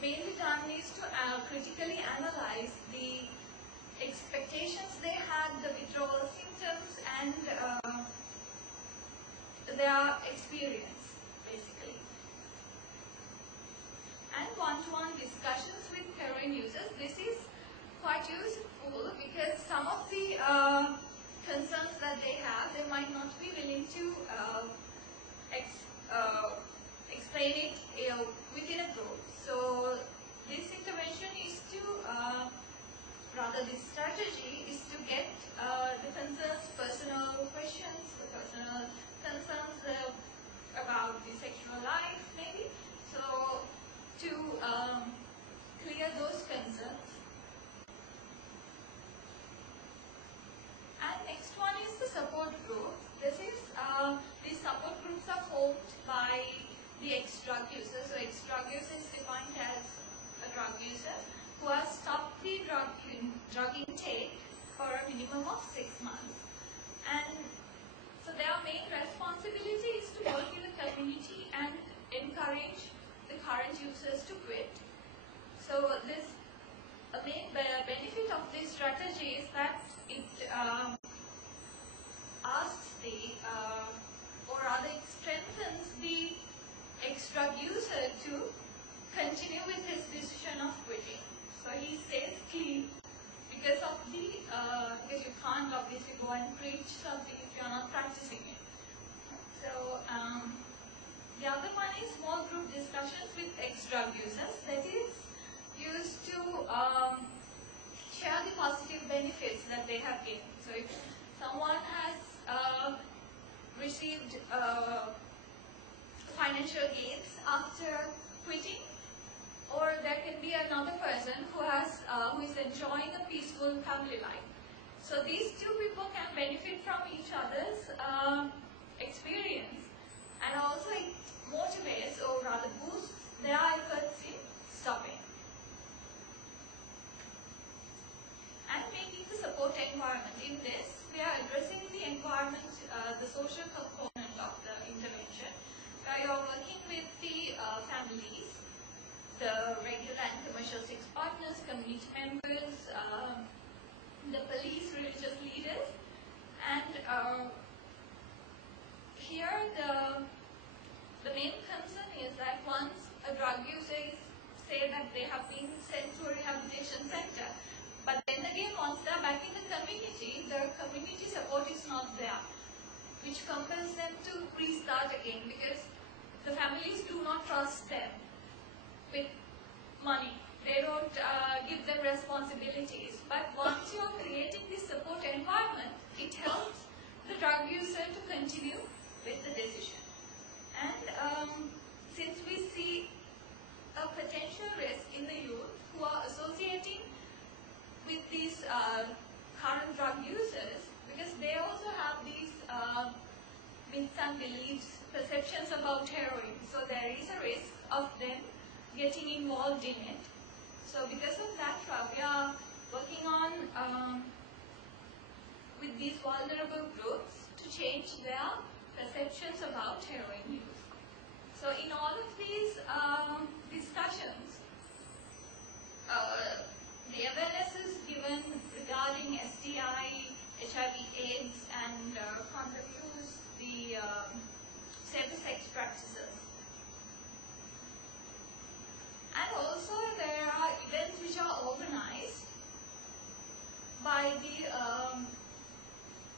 mainly done is to critically analyze the expectations they had, the withdrawal symptoms, and their experience, basically. And one-to-one discussions with heroin users. This is quite useful because some of the concerns that they have, they might not be willing to explain it within a group. So this intervention is to, rather this strategy is to get the concerns, personal questions, personal concerns about the sexual life maybe. So to clear those concerns. And next one is the support group. This is, these support groups are formed by the ex-drug users. So ex-drug user is defined as a drug user who has stopped the drug intake for a minimum of 6 months. And so their main responsibility is to work in the community and encourage the current users to quit. So this main benefit of this strategy is that it asks the, or rather it strengthens the ex-drug user to continue with his decision of quitting. So he stays clean because of the, because you can't obviously go and preach something if you're not practicing it. So the other one is small group discussions with ex-drug users. That is used to share the positive benefits that they have gained. So if someone has received financial gains after quitting, or there can be another person who has who is enjoying a peaceful family life. So these two people can benefit from each other's experience, and also it motivates or rather boosts their efforts in stopping. And making the support environment. In this, we are addressing the environment, the social component of the intervention. We are working with the families, the regular and commercial sex partners, community members, the police, religious leaders, and here the main concern is that once a drug user is, say that they have been sent to a rehabilitation center, but then again once they are back in the community support is not there, which compels them to restart again because the families do not trust them with money. They don't give them responsibilities. But once you are creating this support environment, it helps the drug user to continue with the decision. And since we see a potential risk in the youth who are associating with these current drug users, because they also have these myths and beliefs, perceptions about heroin. So there is a risk of them getting involved in it. So because of that, we are working on with these vulnerable groups to change their perceptions about heroin use. So in all of these discussions, the awareness is given regarding STI, HIV/AIDS, and condom use, the safer sex practices. And also there are events which are organized by the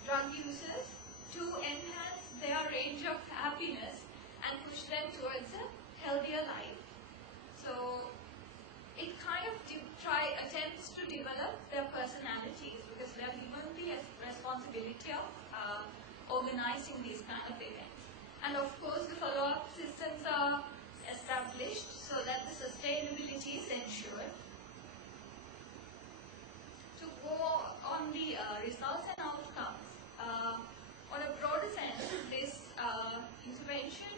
drug users to enhance their range of happiness and push them towards a healthier life. So it kind of attempts to develop their personalities because they are given the responsibility of organizing these kind of events. And of course the follow-up systems are established so that the sustainability is ensured. To go on the results and outcomes, on a broader sense, this intervention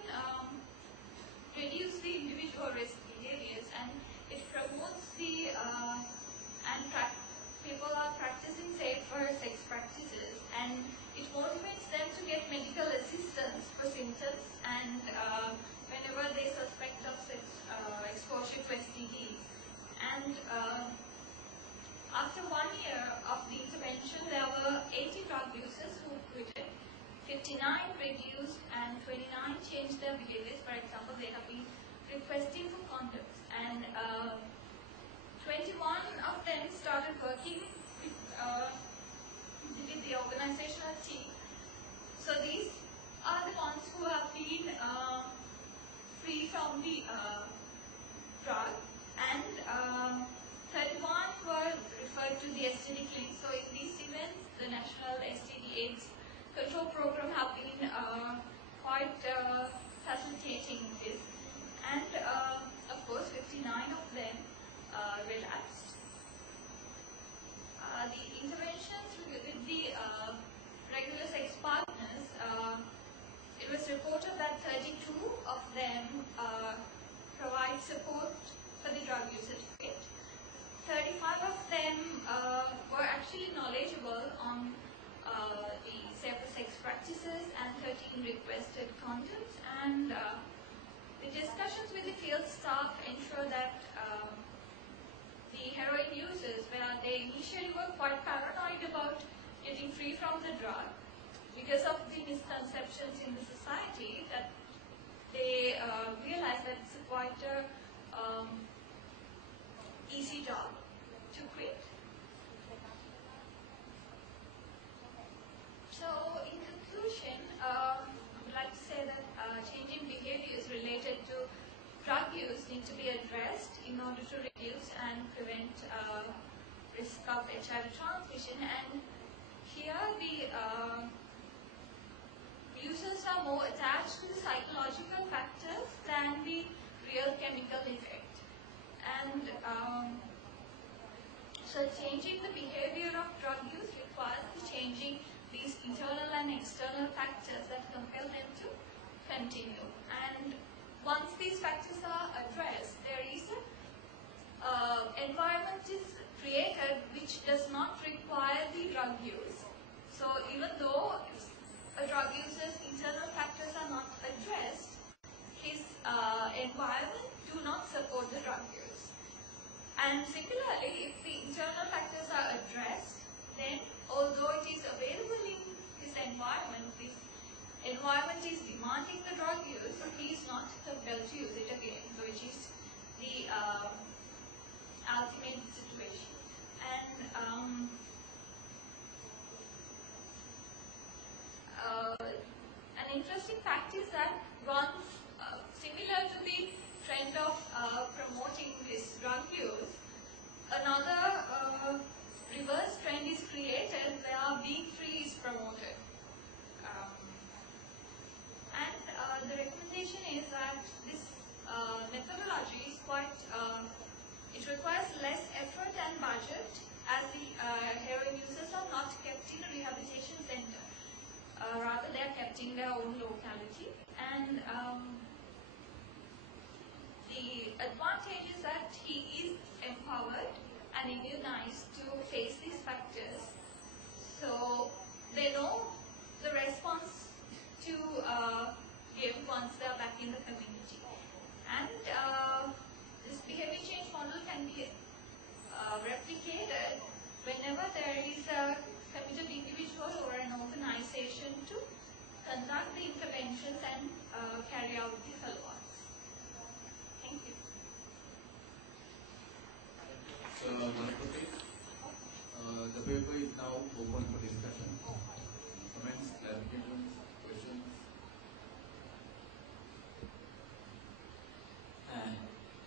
reduces the individual risk behaviors and it promotes the people are practicing safer sex practices, and it motivates them to get medical assistance for symptoms and 59 reduced and 29 changed their behaviors. For example, they have been requesting for condoms, and 21 of them started working with the organizational team. So these are the ones who have been free from the drug, and 31 were referred to the STD clinic. So in these events, the National STD/AIDS Control Program have been quite facilitating this, and of course 59 of them relapsed. The interventions with the regular sex partners, it was reported that 32 of them provide support for the drug use certificate. 35 of them were actually knowledgeable on the safer sex practices, and 13 requested condoms, and the discussions with the field staff ensure that the heroin users, where they initially were quite paranoid about getting free from the drug because of the misconceptions in the society, that they realized that it's quite a easy job to quit. So in conclusion, I would like to say that changing behaviors related to drug use need to be addressed in order to reduce and prevent risk of HIV transmission. And here the users are more attached to the psychological factors than the real chemical effect. And so changing the behavior of drug use requires changing these internal and external factors that compel them to continue. And once these factors are addressed, there is an environment is created which does not require the drug use. So even though a drug user's internal factors are not addressed, his environment do not support the drug use. And similarly, if the internal factors are addressed, then although it is available in his environment is demanding the drug use, he is not compelled to use it again, which is the ultimate situation. And an interesting fact is that once, similar to the trend of promoting this drug use, another reverse trend is created where being free is promoted. And the recommendation is that this methodology is quite, it requires less effort and budget, as the heroin users are not kept in a rehabilitation center. Rather, they are kept in their own locality. And the advantage is that he is empowered and immunized to face these factors. So they know the response to give once they are back in the community. And this behavior change model can be replicated whenever there is a committed individual or an organization to conduct the interventions and carry out the follow-ups. Thank you. Galappaththi, the paper is now open for discussion. Comments, clarifications, questions?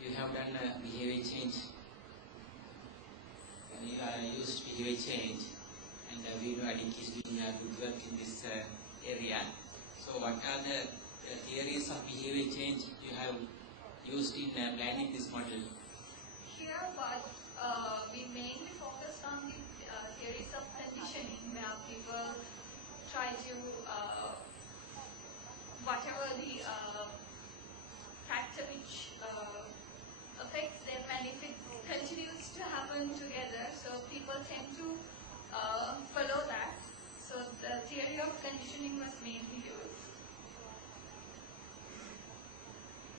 You have done behavior change. You are used behavior change, and we know Adink is doing good work in this area. So what are the theories of behavior change you have used in planning this model? Here, what we mainly focused on the theories of conditioning, where people try to, whatever the